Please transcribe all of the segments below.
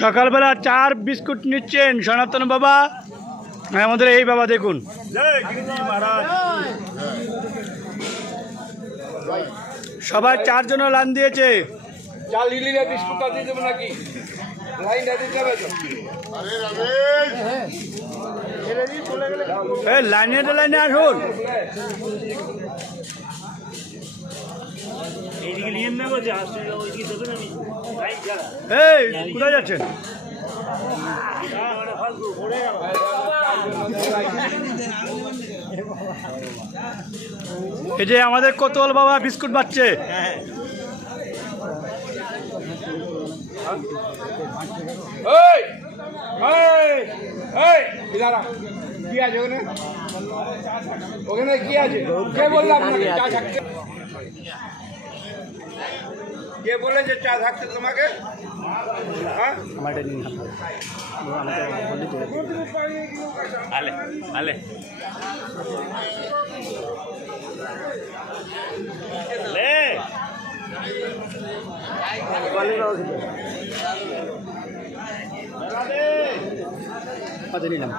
সকালবেলা চার বিস্কুট নিচ্ছেন সনাতন বাবা, আমাদের এই বাবা দেখুন। সবাই চার জন্য লাইন দিয়েছে। লাইনে লাইনে আসুন। এই কোথায় যাচ্ছেন? এই যে আমাদের কোতোয়াল বাবা বিস্কুট বাচ্চে। কি আছে ওখানে কি আছে? কে বললাম কে বলে যে চা থাকছে তোমাকে? নিলাম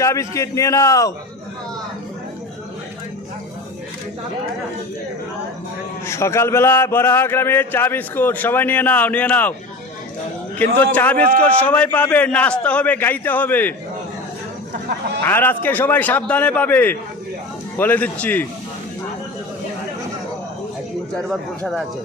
চা বিস্কিট নিয়ে নাও। সকালবেলা বরাহ গ্রামে চা বিস্কুট সবাই নিয়ে নাও। কিন্তু চা বিস্কুট সবাই পাবে, নাচতে হবে, গাইতে হবে। আর আজকে সবাই সাবধানে পাবে, বলে দিচ্ছি। 3-4 বার প্রসাদ আছে।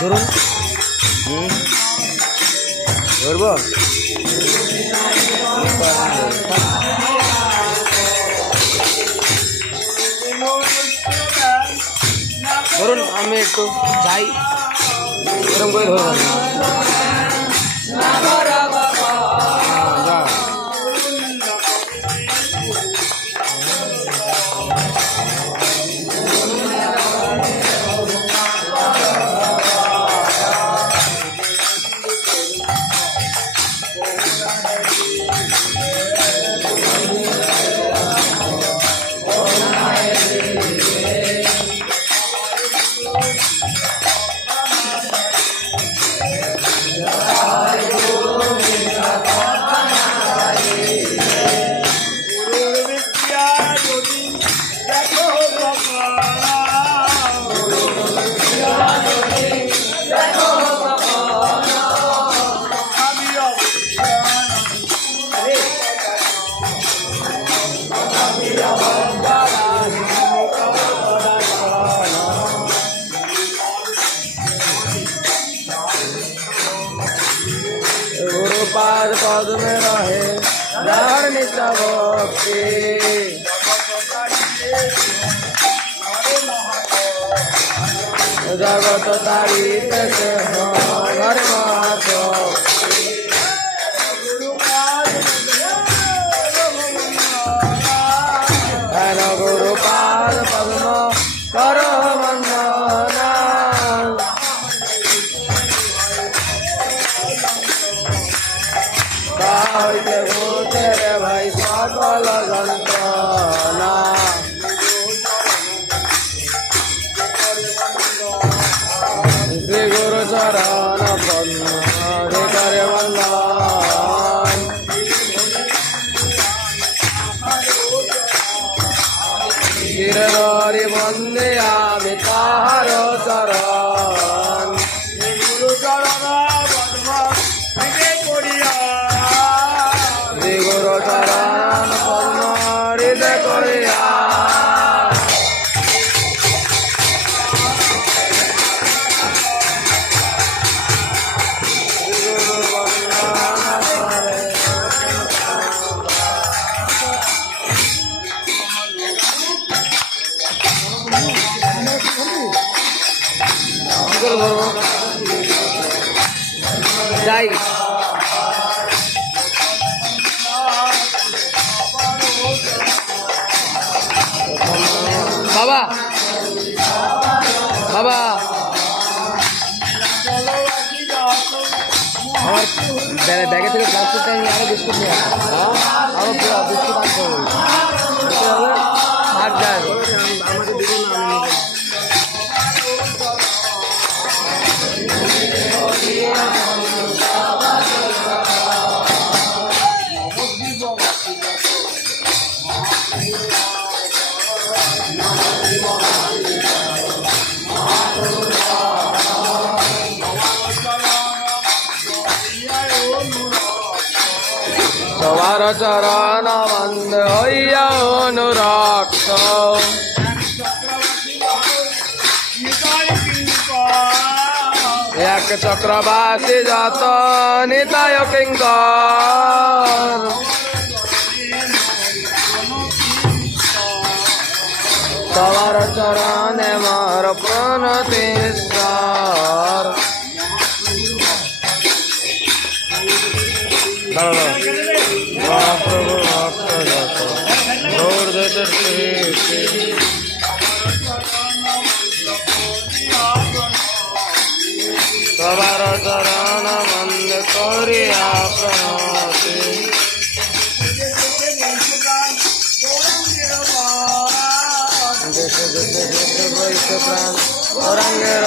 ধরুন ধরবো ধরুন আমি একটু যাই এরকম করে ধরুন गुरुपाद पद में रहे जाहर नित्य भक्ति जगत तारीफ से घर गुरुपाद पद्म कर वंदना तेरे भाई सकल যন্ত্রণা श्री गुरु चरण पद्म करे वंदन गिरधरि वंदे आमि ताहार चरण গুরু চরণ পদ্ম থেকে করিয়া श्री गुरु चरण पद्म हृदय करिया যাই বাবা বাবা আমার ব্যাগে থেকে প্লাস্টিকটা আমি আরো বিস্কুট নিয়ে আসবো আরো বিস্কুট আনতে হবে আর যায় আমাকে দিবেন না আমি সবার চরণ বন্ধ হইয়া অনুরক্ত এক চক্রবাসী যত নিতায় কিঙ্কর সবার চরণে মর প্রণতিশ্বর মহাপ্রভু ভক্ত যত গৌর সবার চরণ বন্ধ করিয়া প্রণতি দেশে দেশে দেশে বৈশ্য প্রাণ অরঙ্গের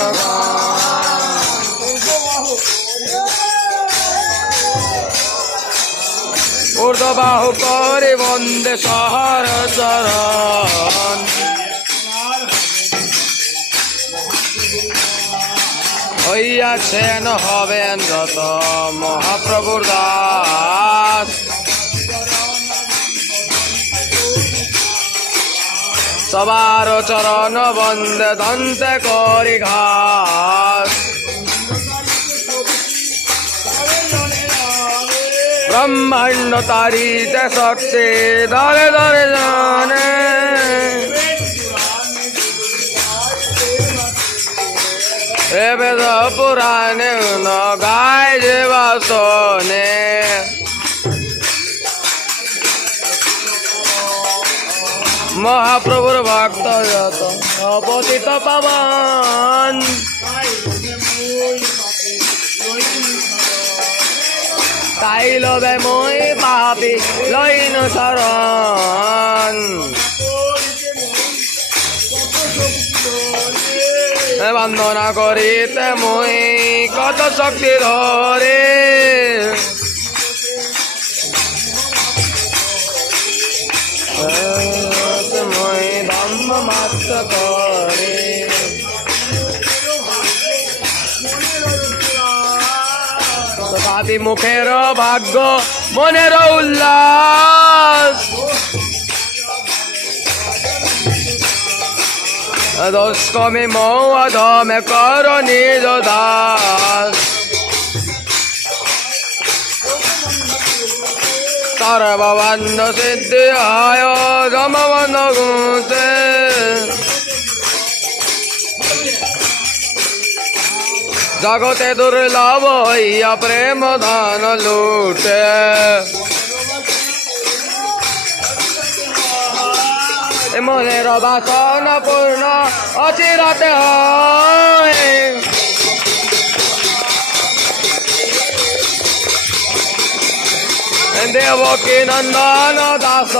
ঊর্ধ্ববাহু করে বন্দে সহর চরণ হইয়াছেন হবেন যত মহাপ্রভুর দাস সবার চরণ বন্দে দন্তে করি ঘাস ব্রহ্মাণ্ড তারিতে শক্তি দরে দরে জানে বেদ পুরাণে ন গায় যে বাসনে মহাপ্রভুর ভক্ত যত অপতিত পাবন তাই লবে মই পাপি লইন শরণ বন্দনা করিতে মই কত শক্তি ধরে মই ধম্ম মাত্র করে তথাপি মুখের ভাগ্য মনের উল্লাস দোষ কমে মৌ অধমে কর নিজ দাস সর্ববন্ধ সিদ্ধি হয় সমবন্ধ গুণে জগতে দুর্লভ হইয়া প্রেম ধন লুটে মনের বাসন পূর্ণ অচিরাতে হয় দেবকী নন্দন দাস